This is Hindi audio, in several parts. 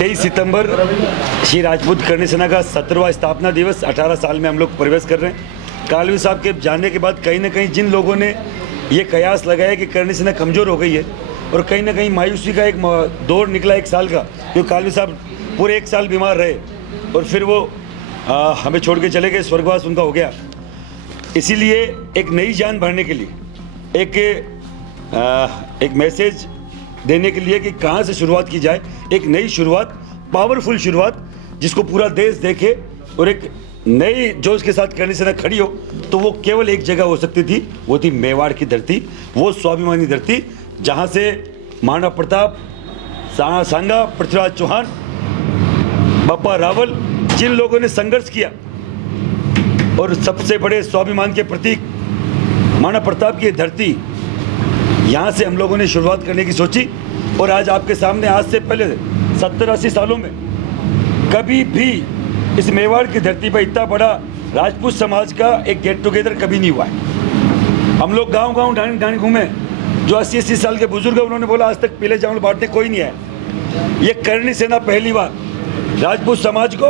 23 सितंबर श्री राजपूत करणी सेना का 17वां स्थापना दिवस 18 साल में हम लोग प्रवेश कर रहे हैं। कालवी साहब के जाने के बाद कहीं ना कहीं जिन लोगों ने ये कयास लगाया कि करणी सेना कमज़ोर हो गई है और कहीं ना कहीं मायूसी का एक दौर निकला 1 साल का, क्योंकि कालवी साहब पूरे 1 साल बीमार रहे और फिर वो हमें छोड़ के चले गए, स्वर्गवास उनका हो गया। इसीलिए एक नई जान भरने के लिए एक मैसेज देने के लिए कि कहाँ से शुरुआत की जाए, एक नई शुरुआत, पावरफुल शुरुआत जिसको पूरा देश देखे और एक नई जोश के साथ करणी सेना खड़ी हो, तो वो केवल एक जगह हो सकती थी, वो थी मेवाड़ की धरती, वो स्वाभिमानी धरती जहाँ से महाराणा प्रताप, सांगा पृथ्वीराज चौहान, बप्पा रावल, जिन लोगों ने संघर्ष किया और सबसे बड़े स्वाभिमान के प्रतीक महाराणा प्रताप की धरती, यहाँ से हम लोगों ने शुरुआत करने की सोची। और आज आपके सामने, आज से पहले 70-80 सालों में कभी भी इस मेवाड़ की धरती पर इतना बड़ा राजपूत समाज का एक गेट टुगेदर कभी नहीं हुआ है। हम लोग गांव-गांव ढाणी घूमे, जो 80-80 साल के बुजुर्ग हैं उन्होंने बोला आज तक पीले चावल बांटने कोई नहीं है। ये करणी सेना पहली बार राजपूत समाज को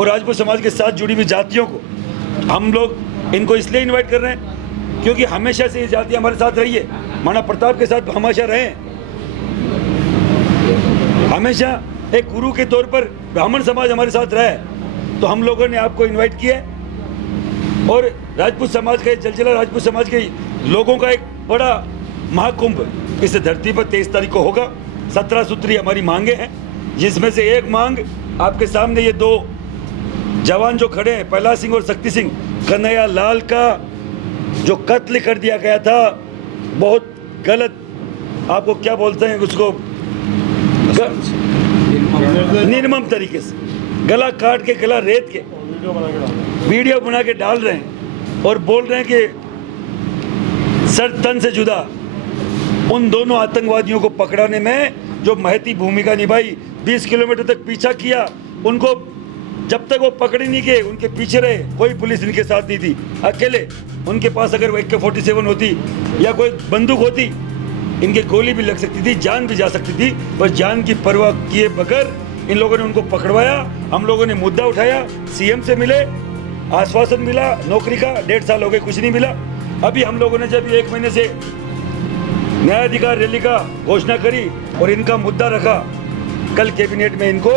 और राजपूत समाज के साथ जुड़ी हुई जातियों को, हम लोग इनको इसलिए इन्वाइट कर रहे हैं क्योंकि हमेशा से ये जाति हमारे साथ रही है, महाराणा प्रताप के साथ हमेशा रहे, हमेशा एक गुरु के तौर पर ब्राह्मण समाज हमारे साथ रहा है। तो हम लोगों ने आपको इनवाइट किया और राजपूत समाज का, जलजला राजपूत समाज के लोगों का एक बड़ा महाकुंभ इस धरती पर 23 तारीख को होगा। 17 सूत्री हमारी मांगे हैं, जिसमें से एक मांग आपके सामने ये 2 जवान जो खड़े हैं, प्रहलाद सिंह और शक्ति सिंह, कन्हैया लाल का जो कत्ल कर दिया गया था, बहुत गलत, आपको क्या बोलते हैं उसको, निर्मम तरीके से गला काट के, गला रेत के वीडियो बना के डाल रहे हैं और बोल रहे हैं कि सर तन से जुदा। उन दोनों आतंकवादियों को पकड़ाने में जो महती भूमिका निभाई, 20 किलोमीटर तक पीछा किया, उनको जब तक वो पकड़े नहीं गए उनके पीछे रहे, कोई पुलिस इनके साथ नहीं थी, अकेले। उनके पास अगर AK-47 होती या कोई बंदूक होती, इनके गोली भी लग सकती थी, जान भी जा सकती थी, पर जान की परवाह किए बगैर इन लोगों ने उनको पकड़वाया। हम लोगों ने मुद्दा उठाया, CM से मिले, आश्वासन मिला नौकरी का, 1.5 साल हो गए, कुछ नहीं मिला। अभी हम लोगों ने जब 1 महीने से न्यायाधिकार रैली का घोषणा करी और इनका मुद्दा रखा, कल कैबिनेट में इनको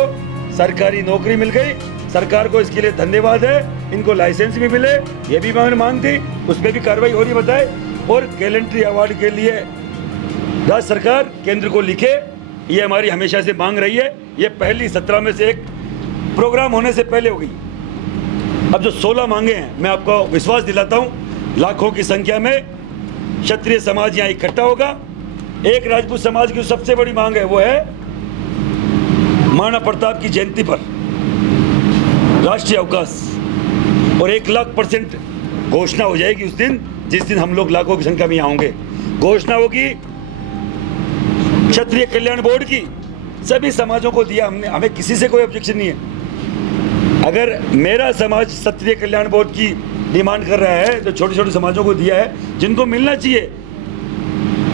सरकारी नौकरी मिल गई। सरकार को इसके लिए धन्यवाद है, इनको लाइसेंस भी मिले, ये भी मांग थी, उस पर भी कार्रवाई हो रही बताए। और गैलेंट्री अवार्ड के लिए राज्य सरकार केंद्र को लिखे, ये हमारी हमेशा से मांग रही है। ये पहली 17 में से एक प्रोग्राम होने से पहले हो गई। अब जो 16 मांगे हैं, मैं आपको विश्वास दिलाता हूँ, लाखों की संख्या में क्षत्रिय समाज यहाँ इकट्ठा होगा। एक राजपूत समाज की सबसे बड़ी मांग है, वो है महाराणा प्रताप की जयंती पर राष्ट्रीय अवकाश, और 1,00,000% घोषणा हो जाएगी उस दिन, जिस दिन हम लोग लाखों की संख्या में यहाँ होंगे। घोषणा होगी क्षत्रिय कल्याण बोर्ड की, सभी समाजों को दिया हमने, हमें किसी से कोई ऑब्जेक्शन नहीं है। अगर मेरा समाज क्षत्रिय कल्याण बोर्ड की डिमांड कर रहा है तो छोटे छोटे समाजों को दिया है, जिनको मिलना चाहिए।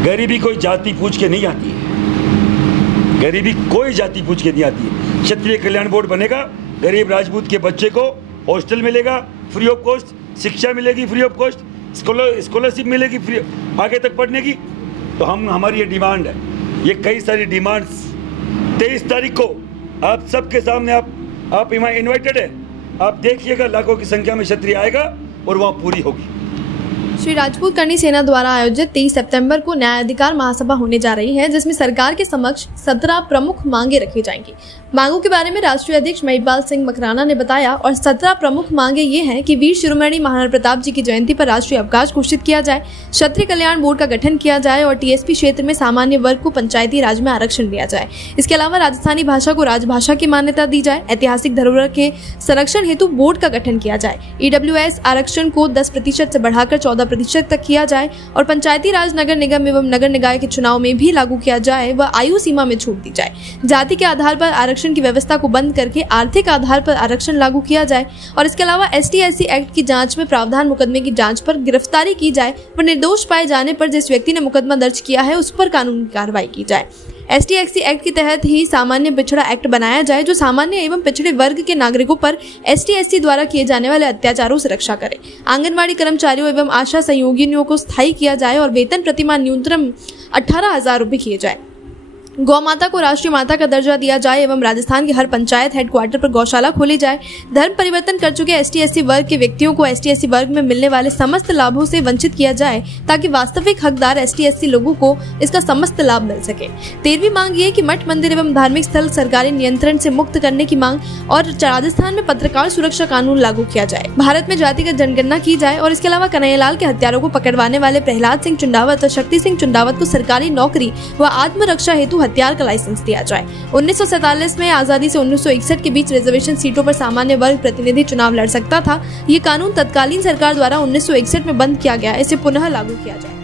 गरीबी कोई जाति पूछ के नहीं आती है, गरीबी कोई जाति पूछ के नहीं आती है। क्षत्रिय कल्याण बोर्ड बनेगा, गरीब राजपूत के बच्चे को हॉस्टल मिलेगा फ्री ऑफ कॉस्ट, शिक्षा मिलेगी फ्री ऑफ कॉस्ट, स्कॉलरशिप मिलेगी फ्री आगे तक पढ़ने की। तो हमारी ये डिमांड है, ये कई सारी डिमांड्स 23 तारीख को आप सबके सामने, आप इन्वाइटेड है, आप देखिएगा, लाखों की संख्या में क्षत्रिय आएगा और वहाँ पूरी होगी। श्री राजपूत करणी सेना द्वारा आयोजित 23 सितंबर को न्याय अधिकार महासभा होने जा रही है, जिसमें सरकार के समक्ष 17 प्रमुख मांगे रखी जाएंगी। मांगों के बारे में राष्ट्रीय अध्यक्ष महिपाल सिंह मकराना ने बताया, और 17 प्रमुख मांगे ये हैं कि वीर शिरोमणि महाराणा प्रताप जी की जयंती पर राष्ट्रीय अवकाश घोषित किया जाए, क्षत्रिय कल्याण बोर्ड का गठन किया जाए और TSP क्षेत्र में सामान्य वर्ग को पंचायती राज में आरक्षण दिया जाए। इसके अलावा राजस्थानी भाषा को राजभाषा की मान्यता दी जाए, ऐतिहासिक धरोहर के संरक्षण हेतु बोर्ड का गठन किया जाए, EWS आरक्षण को 10% से बढ़ाकर 14% तक किया जाए और पंचायती राज, नगर निगम एवं नगर निकाय के चुनाव में भी लागू किया जाए व आयु सीमा में छूट दी जाए। जाति के आधार पर आरक्षण की व्यवस्था को बंद करके आर्थिक आधार पर आरक्षण लागू किया जाए और इसके अलावा ST/SC एक्ट की जांच में प्रावधान मुकदमे की जांच पर गिरफ्तारी की जाए व निर्दोष पाए जाने पर जिस व्यक्ति ने मुकदमा दर्ज किया है उस पर कानूनी कार्रवाई की जाए। ST/SC एक्ट के तहत ही सामान्य पिछड़ा एक्ट बनाया जाए, जो सामान्य एवं पिछड़े वर्ग के नागरिकों पर ST/SC द्वारा किए जाने वाले अत्याचारों से रक्षा करे। आंगनवाड़ी कर्मचारियों एवं आशा सहयोगिनियों को स्थायी किया जाए और वेतन प्रतिमाह न्यूनतम 18,000 रुपये किए जाए। गौ माता को राष्ट्रीय माता का दर्जा दिया जाए एवं राजस्थान के हर पंचायत हेडक्वार्टर पर गौशाला खोली जाए। धर्म परिवर्तन कर चुके ST/SC वर्ग के व्यक्तियों को ST/SC वर्ग में मिलने वाले समस्त लाभों से वंचित किया जाए, ताकि वास्तविक हकदार ST/SC लोगों को इसका समस्त लाभ मिल सके। 13वीं मांग ये कि मठ मंदिर एवं धार्मिक स्थल सरकारी नियंत्रण से मुक्त करने की मांग और राजस्थान में पत्रकार सुरक्षा कानून लागू किया जाए। भारत में जातिगत जनगणना की जाए और इसके अलावा कन्हैयालाल के हत्यारों को पकड़वाने वाले प्रहलाद सिंह चुंडावत और शक्ति सिंह चुंडावत को सरकारी नौकरी व आत्मरक्षा हेतु हथियार का लाइसेंस दिया जाए। 1947 में आजादी से 1961 के बीच रिजर्वेशन सीटों पर सामान्य वर्ग प्रतिनिधि चुनाव लड़ सकता था। ये कानून तत्कालीन सरकार द्वारा 1961 में बंद किया गया, इसे पुनः लागू किया जाए।